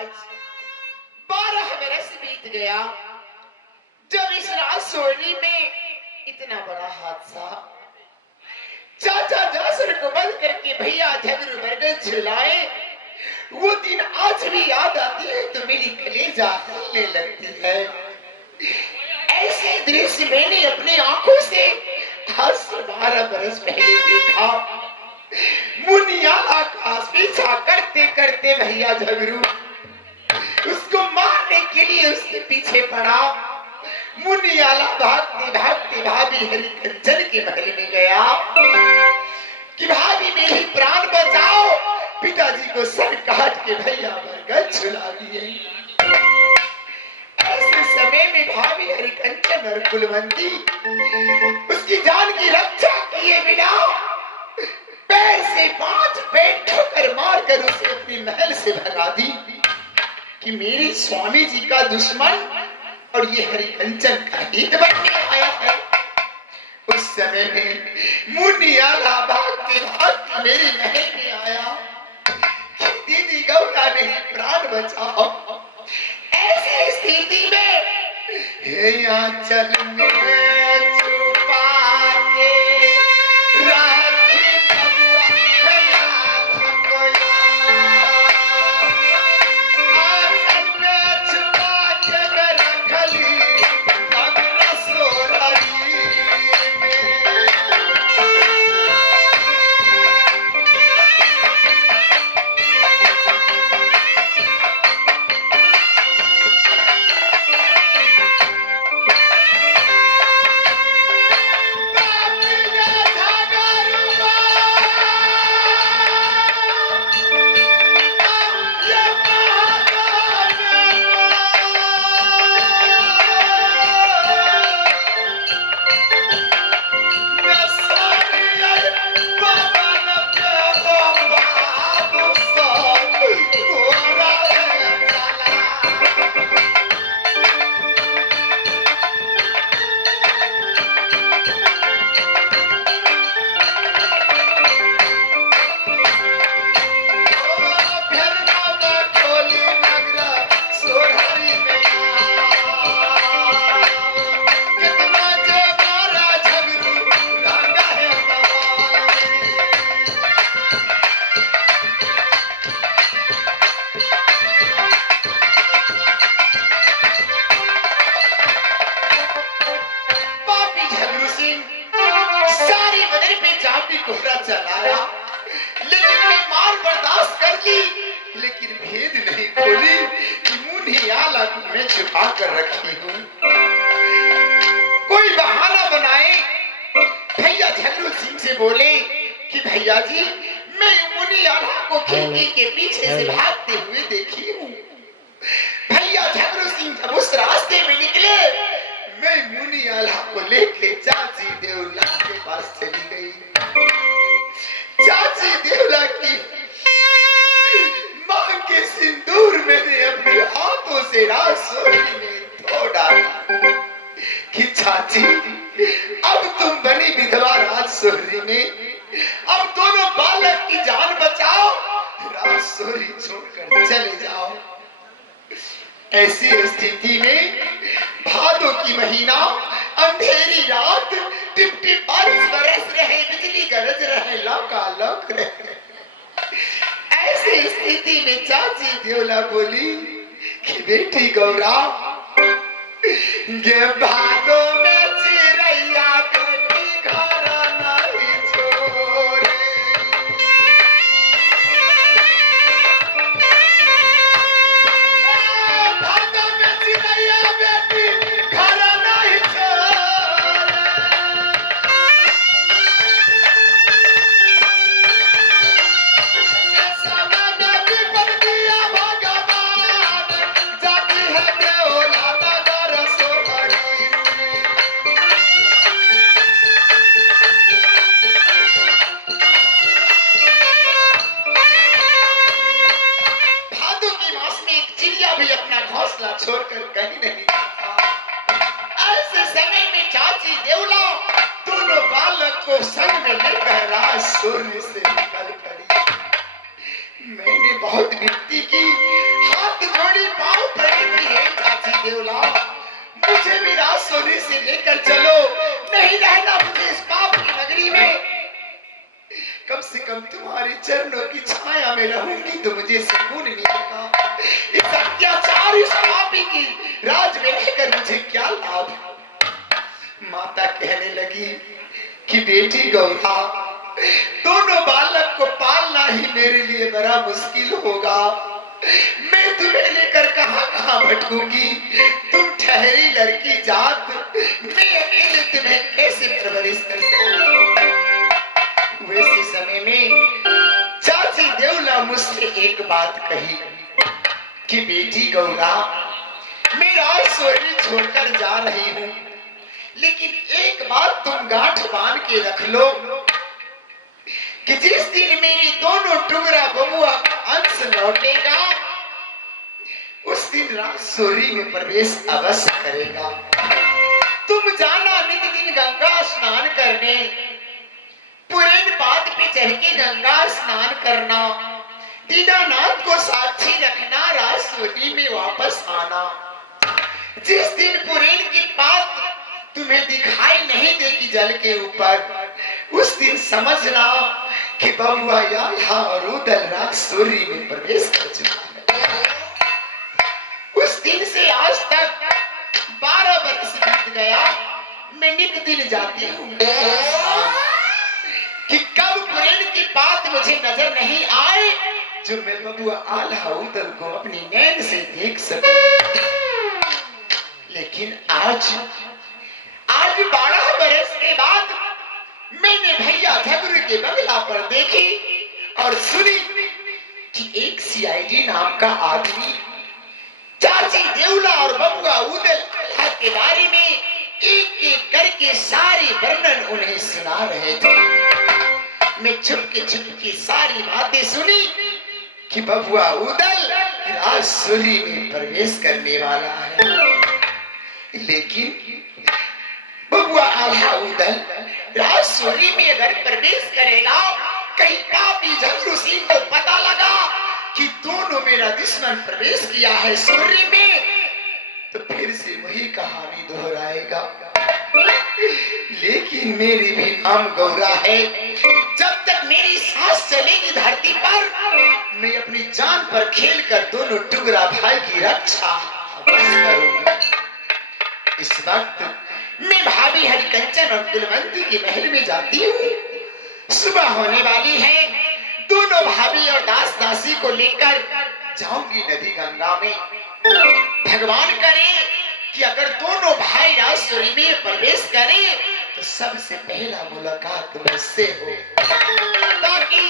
आज 12 बरस बीत गया जब इस रात सोनी में इतना बड़ा हादसा। चाचा जासर को बंद करके भैया झगड़ू बरगद झुलाए, वो दिन आज भी याद आती है तो मेरी कलेजा हिलने लगती है। ऐसे दृश्य मैंने अपनी आंखों से आज से 12 बरस पहले देखा। मुनियाला का पीछा करते करते भैया झगड़ू उसको मारने के लिए उसके पीछे पड़ा। मुनियाला भागते भागते भाभी हरिकंचन के महल में गया कि भाभी मेरी प्राण बचाओ, पिताजी को सर काट के भैया बरगद झुला दिए। ऐसे समय में भाभी हरिकंचन और कुलवंती उसकी जान की रक्षा किए बिना पैर से 5 पेट ठोकर मारकर उसे अपनी महल से भगा दी कि मेरे स्वामी जी का दुश्मन और ये हरिकंचन का हित बनने आया है। उस समय में मुनियाला भागते भागते मेरी महल में आया कि दीदी गौरा मेरी प्राण बचाओ। ऐसी स्थिति में हे आंचल में छुपा के राखी बबुआ भैया कोया, आंचल में छुपा के मैं रखली अगला सोरारी में। चलाया लेकिन मैं मार बर्दाश्त कर ली, लेकिन भेद नहीं खोली कि मुनियाला को मैं छिपा कर रखी हूँ। कोई बहाना बनाए भैया झगड़ू सिंह से बोले कि भैया जी मैं मुनियाला को खिड़की के पीछे से भागते हुए देखी हूँ। भैया झगड़ू सिंह जब उस रास्ते में निकले, मैं मुनियाला को लेके चाची देवला के पास चली गई। चाची देवला की मां के सिंदूर मैंने अपने हाथों से रासोरी में धो डाला कि चाची अब तुम बनी विधवा राजसोरी में, अब दोनों बालक की जान बचाओ, राजसोरी छोड़कर चले जाओ। ऐसी स्थिति में भादों की महीना, अंधेरी रात, टिप टिप बारिश बरस रहे, बिजली गरज रहे, लौकालौक रहे। ऐसी स्थिति में चाची देवला बोली कि बेटी गौरा ये भादों में चिरैया बेटी घर नहीं छोड़े। भादों में चिरैया बेटी घर नहीं छोड़े। समय में विपद दिया भगवान, जाती है देवला नगर सोहरी में। भादों की मास में एक चिड़िया भी अपना घोंसला छोड़कर कहीं नहीं जाता। ऐसे समय में चाची देवला दोनों बालक को संग में लेकर राजसोरी से निकल पड़ी। मैंने बहुत विनती की, हाथ तुम्हारे चरणों की छाया में रहूंगी तो मुझे सुकून मिलेगा। इस अत्याचार, इस पापी की राज में रहकर मुझे क्या लाभ। माता कहने लगी कि बेटी गौरा, दोनों बालक को पालना ही मेरे लिए बड़ा मुश्किल होगा। मैं तुम्हें लेकर कहां कहां भटकूंगी। तुम ठहरी लड़की जात, मैं अकेले तुम्हें कैसे परवरिश कर सकती हूँ। वैसे समय में चाची देवला मुझसे एक बात कही कि बेटी गौरा, मैं राजसोरी छोड़कर जा रही हूँ, लेकिन एक बात तुम गांठ बांध के रख लो कि जिस दिन मेरी दोनों टुकड़ा बबुआ का अंश लौटेगा, उस दिन राजसोरी में प्रवेश अवश्य करेगा। तुम जाना नित दिन गंगा स्नान करने, पुरैन पात पे चढ़ के गंगा स्नान करना, दीनानाथ को साक्षी रखना, राजसोरी में वापस आना। जिस दिन पुरैन की पात तुम्हें दिखाई नहीं देगी जल के ऊपर, उस दिन समझना कि बबुआ यहाँ और उदल राजसोरी में प्रवेश कर चुका है। उस दिन से आज तक 12 वर्ष बीत गया। मैं नित दिन जाती हूँ कि कब पुरैन की बात मुझे नजर नहीं आए, जो मैं बबुआ आल्हा उदल को अपनी नैन से देख सकूं। लेकिन आज 12 बरस के बाद मैंने भैया झगड़ू के बंगला पर देखी और सुनी कि एक सीआईडी नाम का आदमी चाची देवला और बबुआ उदल के बारे में एक एक करके सारी वर्णन उन्हें सुना रहे थे। मैं छुपके सारी बातें सुनी कि बबुआ उदल राजसोरी में प्रवेश करने वाला है। लेकिन बबुआ आल्हा उदल राजसोरी में अगर प्रवेश करेगा, कहीं पापी झगड़ू सिंह को पता लगा कि दोनों मेरा दुश्मन प्रवेश किया है सूर्य में, तो फिर से वही कहानी दोहराएगा। लेकिन मेरी भी नाम गौरा है। जब तक मेरी सांस चलेगी धरती पर, मैं अपनी जान पर खेलकर दोनों टुकड़ा भाई की रक्षा अवश्य करूंगी। इस वक्त मैं भाभी हरिकंचन और कुलवंती के महल में जाती हूँ। सुबह होने वाली है। दोनों भाभी और दास दासी को लेकर जाऊंगी नदी गंगा में। भगवान करे कि अगर दोनों भाई राजसोरी में प्रवेश करें तो सबसे पहला मुलाकात मुझसे हो, ताकि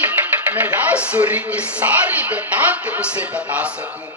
मैं राजसोरी की सारी वृतांत उसे बता सकूं।